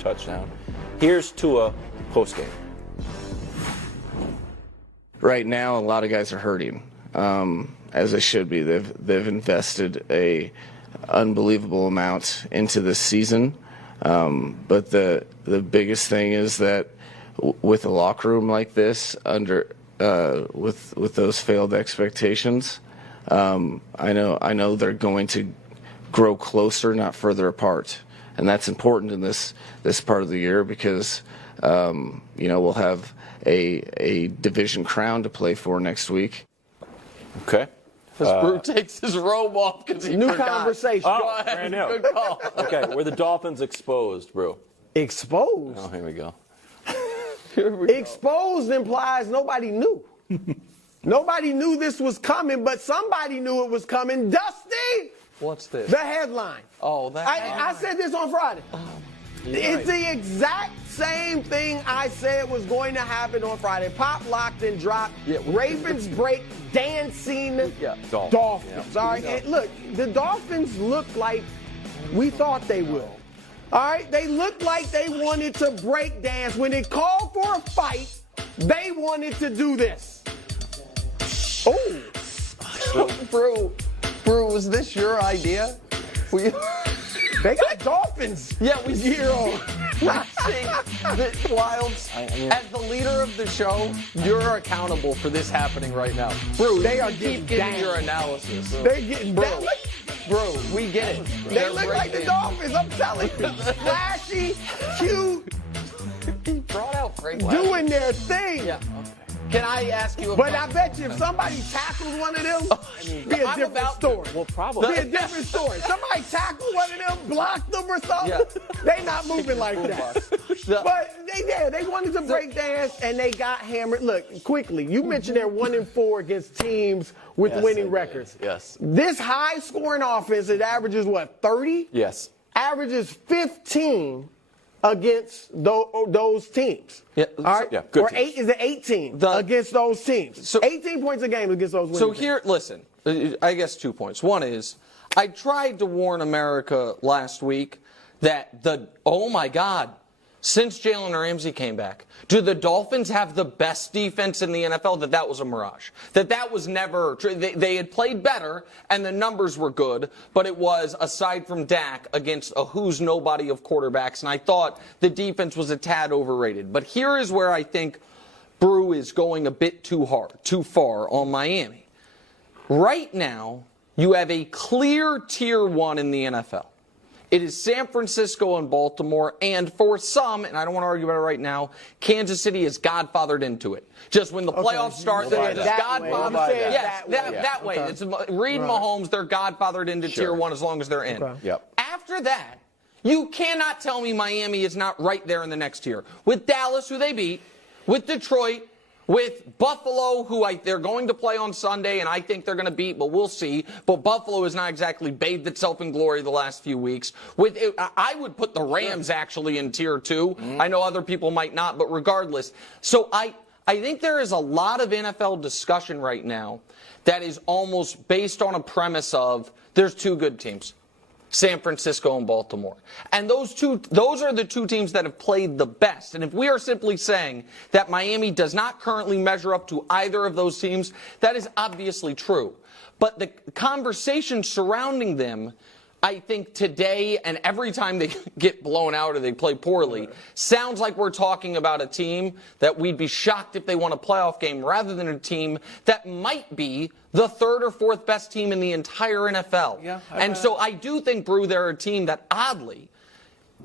touchdown. Here's Tua postgame. Right now, a lot of guys are hurting, as they should be. They've invested a unbelievable amount into this season, but the biggest thing is that with a locker room like this, with those failed expectations, I know they're going to grow closer, not further apart, and that's important in this part of the year because we'll have a division crown to play for next week. Okay. Brew takes his robe off because he New forgot. conversation. Oh, Go ahead. brand new. Good call. Okay, were the Dolphins exposed, Brew? Exposed. Oh, here we go. Exposed implies nobody knew. Nobody knew this was coming, but somebody knew it was coming. Dusty! What's this? The headline. Oh, that. I said this on Friday. It's the exact same thing I said was going to happen on Friday. Pop, locked, and dropped. Yeah. Ravens break dancing Dolphins. All right, and look, the Dolphins look like we thought they would. All right, they looked like they wanted to break dance. When it called for a fight, they wanted to do this. Oh. Brew, was this your idea? They got Dolphins. Yeah, we zero. Wilds, as the leader of the show, you're accountable for this happening right now. Brew, They are keep getting giving down. your analysis. They're getting down. Bro, we get it. They look like the Dolphins, I'm telling you. Flashy, cute, He brought out Frank doing their thing. Yeah. Okay. Can I ask you a But I bet you if somebody tackled one of them, be a different story. Well, probably. Be a different story. Somebody tackled one of them, blocked them or something. They not moving like that. But they wanted to break dance and they got hammered. Look, quickly, you mentioned they're 1-4 against teams with winning records. Yes. This high scoring offense, it averages what, 30? Yes. Averages 15 against those teams. Yeah, All right? yeah, good or teams. is it 18 against those teams? So- 18 points a game against those winning So teams. here, listen, I guess 2 points. One is, I tried to warn America last week that oh my God, since Jalen Ramsey came back, do the Dolphins have the best defense in the NFL? That was a mirage. That was never true. They had played better and the numbers were good, but it was, aside from Dak, against a who's nobody of quarterbacks, and I thought the defense was a tad overrated. But here is where I think Brew is going a bit too far on Miami. Right now, you have a clear tier 1 in the NFL. It is San Francisco and Baltimore, and for some, and I don't want to argue about it right now, Kansas City is godfathered into it. Just when the playoffs start, they're just godfathered. Yes, that way. It's Reed Mahomes, they're godfathered into tier 1 as long as they're in. Yep. After that, you cannot tell me Miami is not right there in the next tier. With Dallas, who they beat, with Detroit, with Buffalo, who they're going to play on Sunday, and I think they're going to beat, but we'll see. But Buffalo has not exactly bathed itself in glory the last few weeks. I would put the Rams actually in tier 2. I know other people might not, but regardless. So I think there is a lot of NFL discussion right now that is almost based on a premise of there's 2 good teams. San Francisco and Baltimore. And those are the 2 teams that have played the best. And if we are simply saying that Miami does not currently measure up to either of those teams, that is obviously true. But the conversation surrounding them, I think today and every time they get blown out or they play poorly, sounds like we're talking about a team that we'd be shocked if they won a playoff game rather than a team that might be the 3rd or 4th best team in the entire NFL. Yeah, and so I do think, Brew, they're a team that oddly,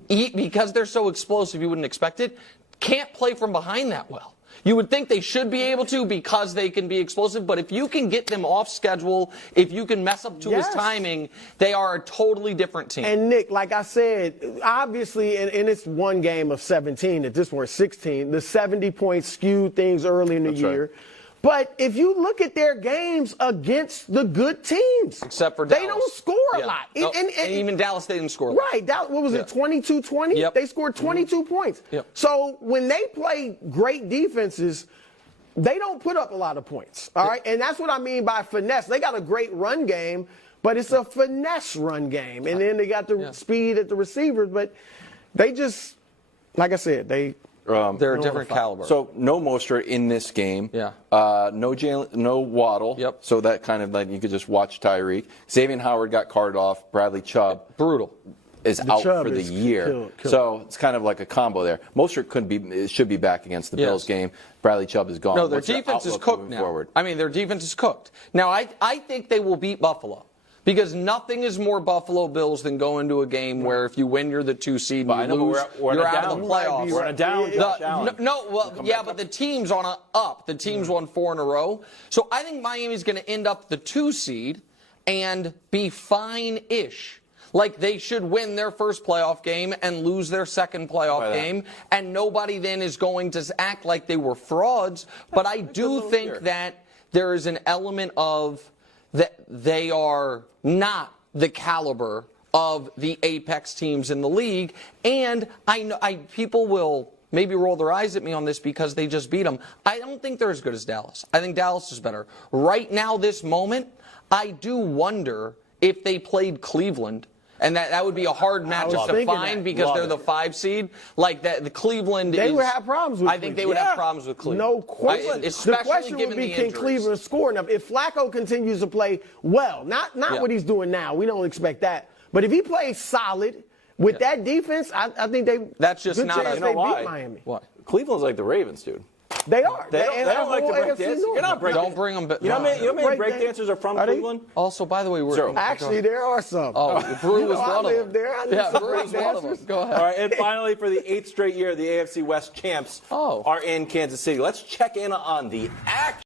because they're so explosive you wouldn't expect it, can't play from behind that well. You would think they should be able to because they can be explosive, but if you can get them off schedule, if you can mess up Tua's timing, they are a totally different team. And, Nick, like I said, obviously, and it's one game of 17 at this point, 16, the 70 points skewed things early in the year. Right. But if you look at their games against the good teams, except for Dallas, they don't score a lot. No, and even Dallas, they didn't score a lot. Right. What was it, 22-20? Yep. They scored 22 points. Yep. So when they play great defenses, they don't put up a lot of points. All right. And that's what I mean by finesse. They got a great run game, but it's a finesse run game. And then they got the speed at the receivers, but they just like I said, they're a different caliber. So no Mostert in this game. Yeah. No Waddle. Yep. So that kind of like you could just watch Tyreek. Xavier Howard got carted off. Bradley Chubb. Brutal. Is out Chubb for the is year. killed. So it's kind of like a combo there. Mostert should be back against the Bills game. Bradley Chubb is gone. No, their What's your defense is outlook cooked moving now. forward? I mean, their defense is cooked. Now, I think they will beat Buffalo. Because nothing is more Buffalo Bills than going to a game where if you win, you're the 2 seed, and you lose, you're out of the playoffs. We're on a down. But the team's on a up. The team's won 4 in a row. So I think Miami's going to end up the 2 seed and be fine-ish. Like they should win their first playoff game and lose their second playoff game, and nobody then is going to act like they were frauds. But I do think that there is an element of that they are not the caliber of the apex teams in the league. And I know people will maybe roll their eyes at me on this because they just beat them. I don't think they're as good as Dallas. I think Dallas is better. Right now, this moment, I do wonder if they played Cleveland. And that would be a hard matchup to find because they're the 5 seed. Like that, the Cleveland. They would have problems with. I think they would have problems with Cleveland. No question. Especially the question given would be, the can injuries. Cleveland score enough? If Flacco continues to play well, not what he's doing now, we don't expect that. But if he plays solid with that defense, I think they. That's just good not. chance You they know why? beat Miami. What? Cleveland's like the Ravens, dude. They are. They don't like to break dance. You're not breaking. Don't bring them. You know how many break dancers are from Cleveland? Also, by the way, we're Zero. Actually, there are some. Oh, Brew was I one of live them. there. I know some Brew was one of them. Go ahead. All right, and finally, for the 8th straight year, the AFC West champs are in Kansas City. Let's check in on the action.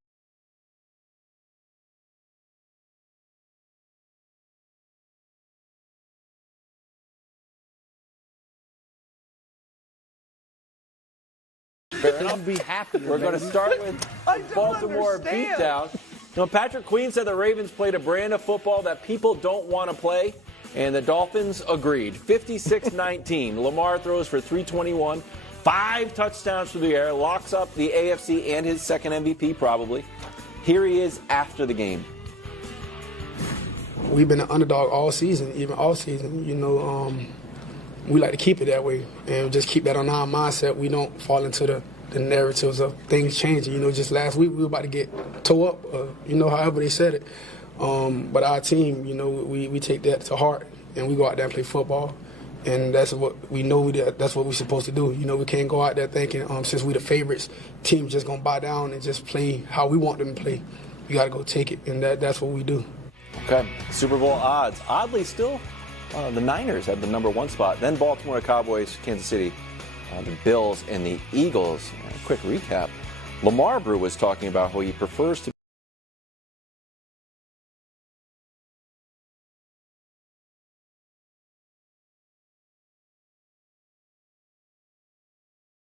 I'll be happy. We're going to start with Baltimore beatdown. Patrick Queen said the Ravens played a brand of football that people don't want to play, and the Dolphins agreed. 56-19. Lamar throws for 321, 5 touchdowns through the air, locks up the AFC and his second MVP probably. Here he is after the game. We've been an underdog all season, even all season. We like to keep it that way and just keep that on our mindset. We don't fall into the narratives of things changing. Just last week we were about to get toe up, however they said it. But our team, we take that to heart and we go out there and play football. And that's what we know. That's what we're supposed to do. We can't go out there thinking since we're the favorites, team's just gonna buy down and just play how we want them to play. We got to go take it, and that's what we do. Okay, Super Bowl odds. Oddly, still, the Niners had the number 1 spot. Then Baltimore, Cowboys, Kansas City, the Bills, and the Eagles. Quick recap. Lamar Brew was talking about how he prefers to